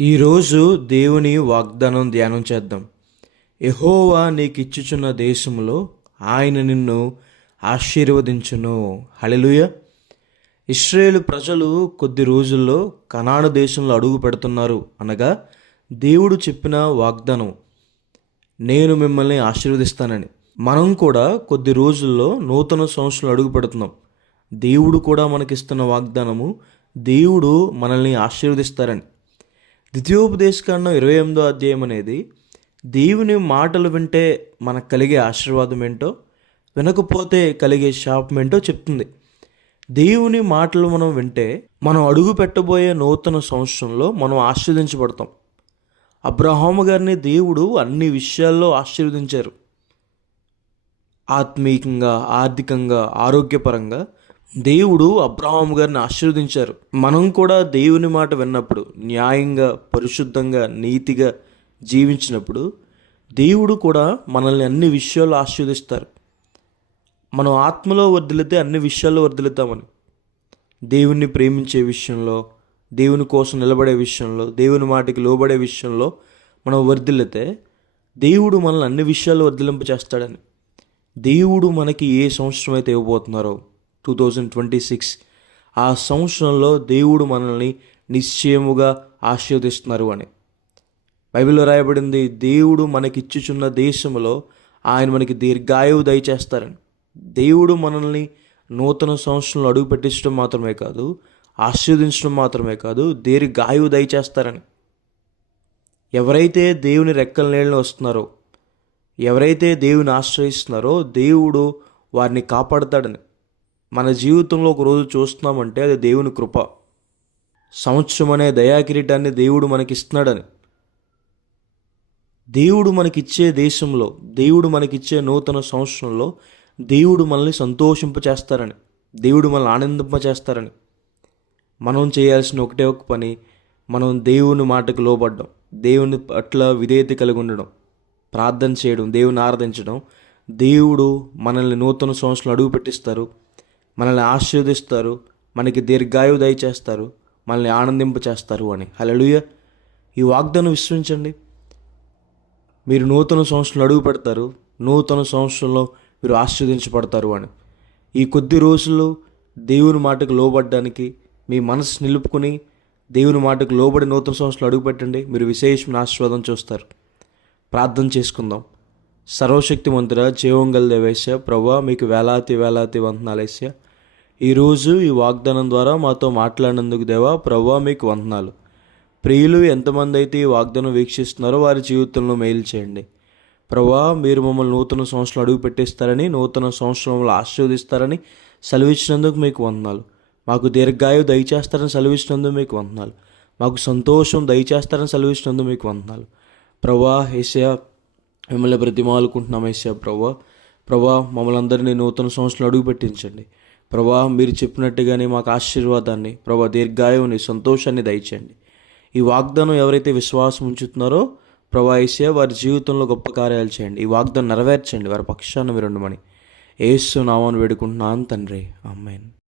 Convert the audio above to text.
ఈరోజు దేవుని వాగ్దానం ధ్యానం చేద్దాం. ఎహోవా నీకు ఇచ్చుచున్న దేశంలో ఆయన నిన్ను ఆశీర్వదించును. హళలుయ ఇస్రాయేల్ ప్రజలు కొద్ది రోజుల్లో కనాడు దేశంలో అడుగు పెడుతున్నారు. అనగా దేవుడు చెప్పిన వాగ్దానం నేను మిమ్మల్ని ఆశీర్వదిస్తానని. మనం కూడా కొద్ది రోజుల్లో నూతన సంవత్సరం అడుగు పెడుతున్నాం. దేవుడు కూడా మనకిస్తున్న వాగ్దానము దేవుడు మనల్ని ఆశీర్వదిస్తారని. ద్వితీయోపదేశకాండం ఇరవై ఎనిమిదో అధ్యాయం అనేది దేవుని మాటలు వింటే మనకు కలిగే ఆశీర్వాదం ఏంటో వినకపోతే కలిగే శాపం ఏంటో చెప్తుంది. దేవుని మాటలు మనం వింటే మనం అడుగు పెట్టబోయే నూతన సంవత్సరంలో మనం ఆశీర్వదించబడతాం. అబ్రహాము గారిని దేవుడు అన్ని విషయాల్లో ఆశీర్వదించారు. ఆత్మీయంగా ఆర్థికంగా ఆరోగ్యపరంగా దేవుడు అబ్రహాం గారిని ఆశీర్వదించారు. మనం కూడా దేవుని మాట విన్నప్పుడు న్యాయంగా పరిశుద్ధంగా నీతిగా జీవించినప్పుడు దేవుడు కూడా మనల్ని అన్ని విషయాల్లో ఆశీర్వదిస్తారు. మనం ఆత్మలో వర్దిలితే అన్ని విషయాల్లో వర్దిలుతామని దేవుణ్ణి ప్రేమించే విషయంలో దేవుని కోసం నిలబడే విషయంలో దేవుని మాటికి లోబడే విషయంలో మనం వర్దిల్లితే దేవుడు మనల్ని అన్ని విషయాల్లో వర్ధిలింప చేస్తాడని దేవుడు మనకి ఏ సంవత్సరం అయితే ఇవ్వబోతున్నారో టూ థౌజండ్ ట్వంటీ సిక్స్. ఆ సంవత్సరంలో దేవుడు మనల్ని నిశ్చయముగా ఆశీర్వదిస్తున్నారు అని. బైబిల్లో రాయబడింది దేవుడు మనకిచ్చుచున్న దేశంలో ఆయన మనకి దీర్ఘాయువు దయచేస్తారని. దేవుడు మనల్ని నూతన సంవత్సరంలో అడుగు పెట్టించడం మాత్రమే కాదు ఆశీర్వదించడం మాత్రమే కాదు దీర్ఘాయువు దయచేస్తారని. ఎవరైతే దేవుని రెక్కల నీళ్ళని వస్తున్నారో ఎవరైతే దేవుని ఆశ్రయిస్తున్నారో దేవుడు వారిని కాపాడతాడని. మన జీవితంలో ఒక రోజు చూస్తున్నామంటే అది దేవుని కృప. సంవత్సరం అనే దయాకిరీటాన్ని దేవుడు మనకిస్తున్నాడని. దేవుడు మనకిచ్చే దేశంలో దేవుడు మనకిచ్చే నూతన సంవత్సరంలో దేవుడు మనల్ని సంతోషింపచేస్తారని దేవుడు మనల్ని ఆనందింపచేస్తారని. మనం చేయాల్సిన ఒకటే ఒక పని మనం దేవుని మాటకు లోబడ్డం దేవుని పట్ల విధేయత కలిగి ఉండడం ప్రార్థన చేయడం దేవుని ఆరాధించడం. దేవుడు మనల్ని నూతన సంవత్సరంలో అడుగు పెట్టిస్తారు మనల్ని ఆశీర్వదిస్తారు మనకి దీర్ఘాయు దయచేస్తారు మనల్ని ఆనందింప చేస్తారు అని. హలలుయ ఈ వాగ్దానం విశ్వించండి మీరు నూతన సంవత్సరంలో అడుగు పెడతారు నూతన సంవత్సరంలో మీరు ఆశీర్వదించబడతారు అని. ఈ కొద్ది రోజులు దేవుని మాటకు లోబడ్డానికి మీ మనసు నిలుపుకొని దేవుని మాటకు లోబడి నూతన సంవత్సరంలో అడుగుపెట్టండి మీరు విశేషమైన ఆశీర్వాదం చూస్తారు. ప్రార్థన చేసుకుందాం. సర్వశక్తి మంత్ర జీవంగల్ దేవేశ ప్రభా మీకు వేలాతి వేలాతి వందనాలేస ఈరోజు ఈ వాగ్దానం ద్వారా మాతో మాట్లాడినందుకు దేవా ప్రభా మీకు వందనాలు. ప్రియులు ఎంతమంది అయితే ఈ వాగ్దానం వీక్షిస్తున్నారో వారి జీవితంలో మేలు చేయండి. ప్రభా మీరు మమ్మల్ని నూతన సంవత్సరం అడుగు పెట్టిస్తారని నూతన సంవత్సరంలో ఆశీర్వదిస్తారని సెలవిచ్చినందుకు మీకు వందనాలు. మాకు దీర్ఘాయు దయచేస్తారని సెలవిచ్చినందుకు మీకు వందనాలు. మాకు సంతోషం దయచేస్తారని సెలవిచ్చినందుకు మీకు వందనాలు. ప్రభా ఏసయా మిమ్మల్ని బ్రతిమాలుకుంటున్నాం ఏసయా ప్రభా ప్రభా మమ్మల్ని అందరినీ నూతన సంవత్సరం అడుగు పెట్టించండి. ప్రభా మీరు చెప్పినట్టుగానే మాకు ఆశీర్వాదాన్ని ప్రభా దీర్ఘాయువుని సంతోషాన్ని దయచేయండి. ఈ వాగ్దానం ఎవరైతే విశ్వాసం ఉంచుతున్నారో ప్రభా ఏసయా వారి జీవితంలో గొప్ప కార్యాలు చేయండి. ఈ వాగ్దానం నెరవేర్చండి వారి పక్షాన్ని మీరు ఉండమని. ఏసు నామాన్ని వేడుకుంటున్నాను తండ్రి. అమ్మాయిని